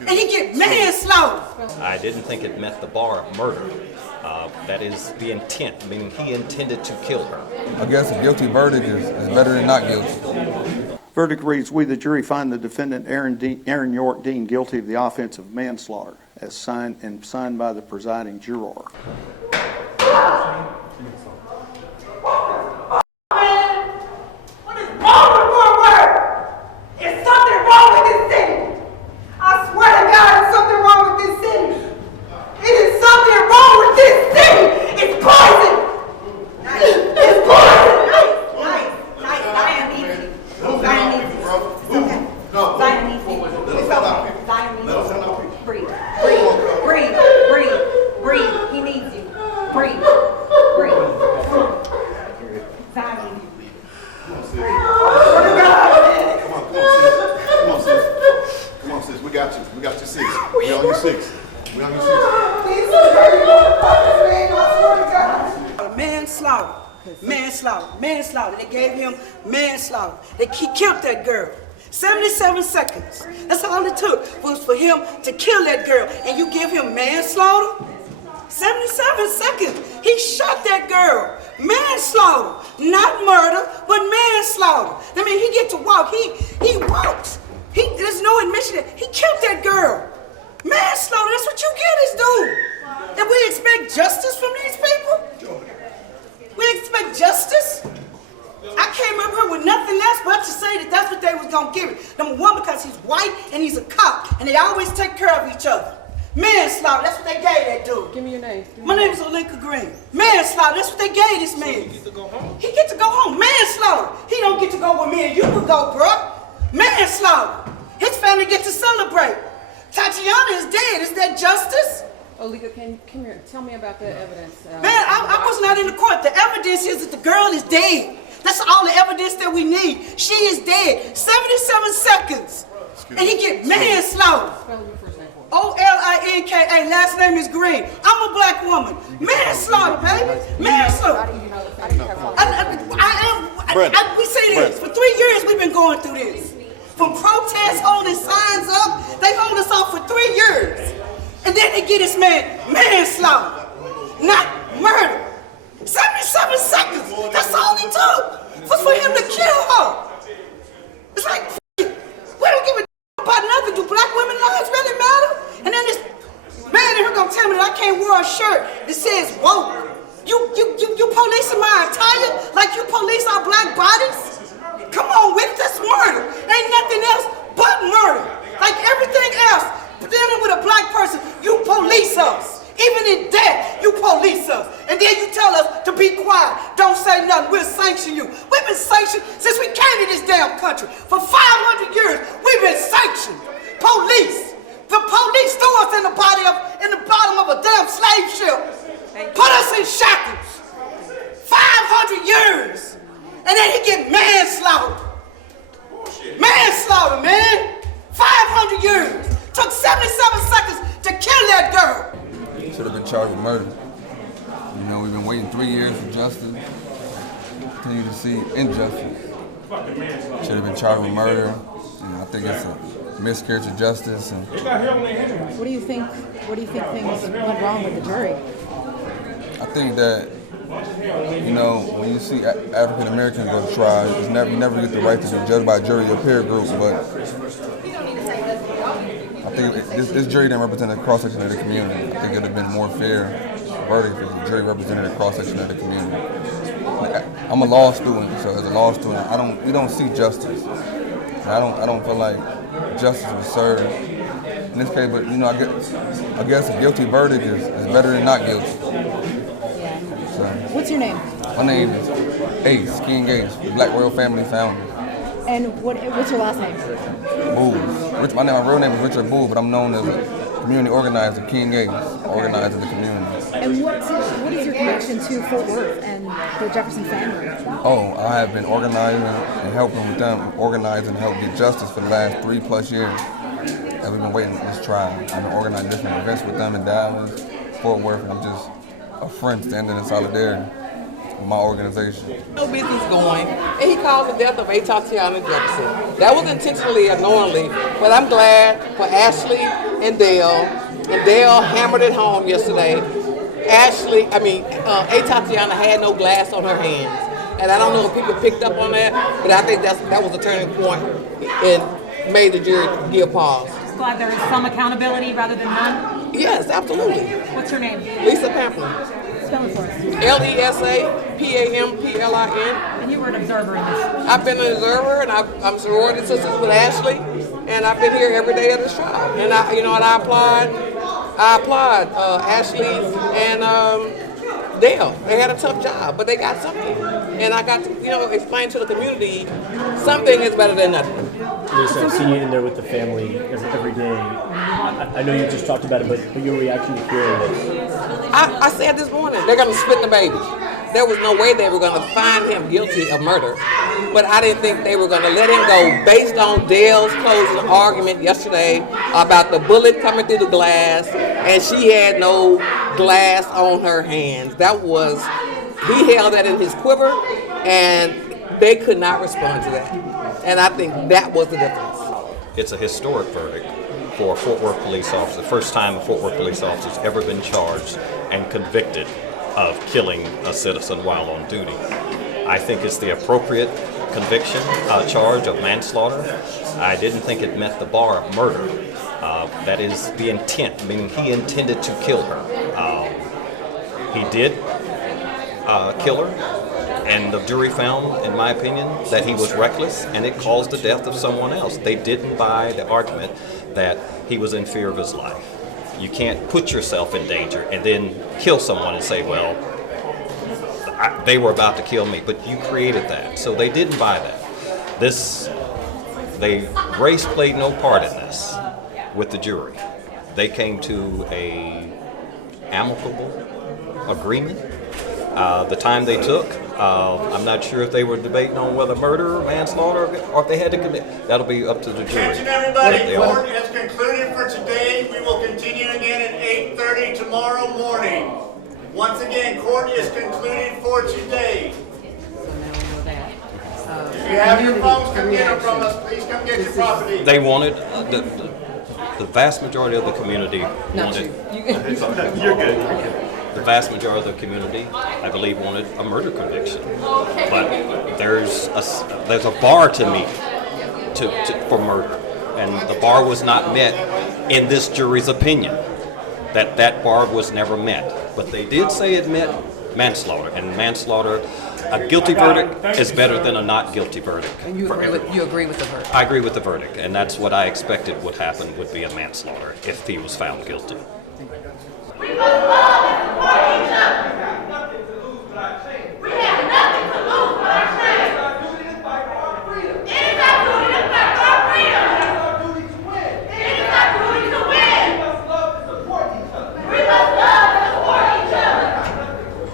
and he get manslaughter. I didn't think it met the bar of murder. That is the intent, meaning he intended to kill her. I guess a guilty verdict is better than not guilty. Verdict reads, we the jury find the defendant Aaron York Dean guilty of the offense of manslaughter as signed by the presiding juror. We got you six. We on your six. We on your six. Manslaughter. They gave him manslaughter. He killed that girl. 77 seconds. That's all it took was for him to kill that girl. And you give him manslaughter? 77 seconds. He shot that girl. Manslaughter. Not murder, but manslaughter. I mean, he gets to walk. He walks. There's no admission that he killed that girl. Manslaughter, that's what you get is due. And we expect justice from these people? We expect justice? I came up here with nothing else but to say that that's what they was gonna give it. Number one, because he's white and he's a cop, and they always take care of each other. Manslaughter, that's what they gave that dude. Give me your name. My name is Olinka Green. Manslaughter, that's what they gave this man. He get to go home. He get to go home. Manslaughter. He don't get to go where me and you would go, bro. Manslaughter. His family gets to celebrate. Tatiana is dead. Is that justice? Olika, come here. Tell me about the evidence. Man, I was not in the court. The evidence is that the girl is dead. That's all the evidence that we need. She is dead. 77 seconds. And he get manslaughter. Spell your first name for me. Olinka. Last name is Green. I'm a black woman. Manslaughter, baby. Manslaughter. We say this. For 3 years we've been going through this. From protests, holding signs up, they hold us off for 3 years. And then they get this man manslaughter, not murder. 77 seconds, that's all he took, was for him to kill her. It's like, we don't give a about nothing. Do black women's lives really matter? And then this man in here gonna tell me that I can't wear a shirt that says woke. You policing my attire like you police our black bodies? Come on with it, that's murder. Ain't nothing else but murder. Like everything else, dealing with a black person, you police us. Even in death, you police us. And then you tell us to be quiet. Don't say nothing, we'll sanction you. We've been sanctioned since we came to this damn country. For 500 years, we've been sanctioned. Police. The police threw us in the bottom of a damn slave ship. Put us in shackles. 500 years. And then he get manslaughter. Manslaughter, man. 500 years. Took 77 seconds to kill that girl. Should have been charged with murder. You know, we've been waiting 3 years for justice. Continue to see injustice. Should have been charged with murder. And I think it's a miscarriage of justice. And What do you think things went wrong with the jury? I think that, you know, when you see African Americans go to trial, you never get the right to be judged by a jury or peer group. But I think this jury didn't represent a cross-section of the community. I think it would have been more fair verdict if the jury represented a cross-section of the community. Like, I'm a law student, so as a law student, we don't see justice. And I don't feel like justice was served in this case. But you know, I guess a guilty verdict is better than not guilty. So, What's your name? my name is Ace, King Ace, the Black Royal Family founder. And what's your last name? Booth. My real name is Richard Booth, but I'm known as a community organizer, King Ace, organizer of the community. And what is your connection to Fort Worth and the Jefferson family? Oh, I have been organizing and helping with them, organize and help get justice for the last 3+ years. And we've been waiting for this trial. I've been organizing different events with them in Dallas, Fort Worth, and I'm just a friend standing in solidarity with my organization. No business going, and he caused the death of Tatiana Jefferson. That was intentionally, unknowingly, but I'm glad for Ashley and Dale hammered it home yesterday. Tatiana had no glass on her hands. And I don't know if people picked up on that, but I think that was a turning point and made the jury give pause. Glad there is some accountability rather than none. Yes, absolutely. What's your name? Lisa Pamplin. Spell it for us. LesaPamplin. And you were an observer in this. I've been an observer, and I'm sorority sisters with Ashley, and I've been here every day of this trial. And I applaud Ashley and Dale. They had a tough job, but they got something. And I got to, explain to the community something is better than nothing. Lisa, I've seen you in there with the family every day. I know you just talked about it, but your reaction to hearing this? I said this morning, they're going to split the baby. There was no way they were going to find him guilty of murder. But I didn't think they were going to let him go based on Dale's closing argument yesterday about the bullet coming through the glass, and she had no glass on her hands. He held that in his quiver, and they could not respond to that. And I think that was the difference. It's a historic verdict for a Fort Worth police officer. First time a Fort Worth police officer's ever been charged and convicted of killing a citizen while on duty. I think it's the appropriate conviction, charge of manslaughter. I didn't think it met the bar of murder. That is the intent, meaning he intended to kill her. He did kill her, and the jury found, in my opinion, that he was reckless and it caused the death of someone else. They didn't buy the argument that he was in fear of his life. You can't put yourself in danger and then kill someone and say, well, they were about to kill me, but you created that. So they didn't buy that. Race played no part in this with the jury. They came to a amicable agreement. The time they took, I'm not sure if they were debating on whether murder or manslaughter or if they had to commit. That'll be up to the jury. Attention everybody, court has concluded for today. We will continue again at 8:30 tomorrow morning. Once again, court is concluded for today. If you have your phones, come get them from us. Please come get your property. They wanted, the vast majority of the community wanted. You're good. The vast majority of the community, I believe, wanted a murder conviction. But there's a bar to meet for murder, and the bar was not met in this jury's opinion. That bar was never met. But they did say it met manslaughter, and manslaughter, a guilty verdict is better than a not guilty verdict. And you agree with the verdict? I agree with the verdict, and that's what I expected would happen, would be a manslaughter if he was found guilty. We will love for each other.